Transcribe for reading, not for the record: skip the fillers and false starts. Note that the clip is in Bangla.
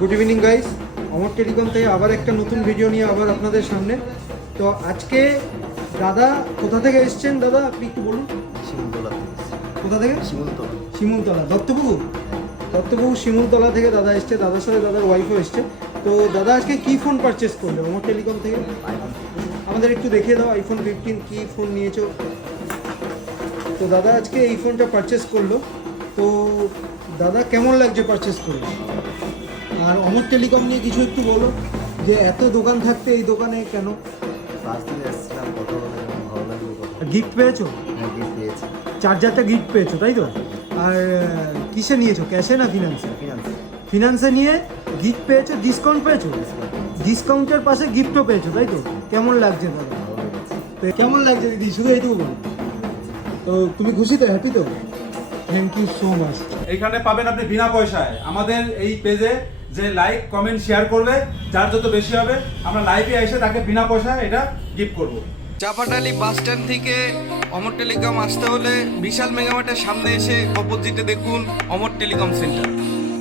গুড ইভিনিং গাইস, অমর টেলিকম থেকে আবার একটা নতুন ভিডিও নিয়ে আবার আপনাদের সামনে। তো আজকে দাদা কোথা থেকে এসেছেন? দাদা আপনি একটু বলুন। শিমুলতলা থেকে। কোথা থেকে? শিমুলতলা। শিমুলতলা, দত্তপুকুর। দত্তপুকুর শিমুলতলা থেকে দাদা এসছে, দাদার সাথে দাদার ওয়াইফও এসছে। তো দাদা আজকে কী ফোন পারচেস করলো অমর টেলিকম থেকে? আমাদের একটু দেখিয়ে দাও আইফোন 15 কী ফোন নিয়েছো। তো দাদা আজকে এই ফোনটা পারচেস করলো। তো দাদা কেমন লাগছে পারচেস করলো? আর অমর টেলিকম নিয়ে কিছু একটু বলো, যে এত দোকান থাকতে এই দোকানে কেন? ফার্স্ট দিন এসেছিলাম, কথা বলে ভালো লাগলো। গিফট পেয়েছো? হ্যাঁ, গিফট পেয়েছি। চার্জারটা গিফট পেয়েছো তাই তো? আর কিসে নিয়েছো, ক্যাশে না ফিনান্সে? ফিনান্স। ফিনান্সে নিয়ে গিফট পেয়েছো, ডিসকাউন্ট পেয়েছো? ডিসকাউন্টের পাশে গিফটও পেয়েছো তাই তো? কেমন লাগছে দাদা? ভালো লেগেছে। তো কেমন লাগছে দিদি, শুধু এইটুকু বলো। তো তুমি খুশি তো, হ্যাপি তো? Thank you so much. এখানে পাবেন আপনি বিনা পয়সায় আমাদের এই পেজে যে লাইক কমেন্ট শেয়ার করবে, যার যত বেশি হবে আমরা লাইভে এসে তাকে বিনা পয়সায় এটা গিফট করব। চাপাটালি বাস স্ট্যান্ড থেকে অমর টেলিকম আসতে হলে বিশাল মেগামার্টের সামনে এসে অপোজিটে দেখুন অমর টেলিকম সেন্টার।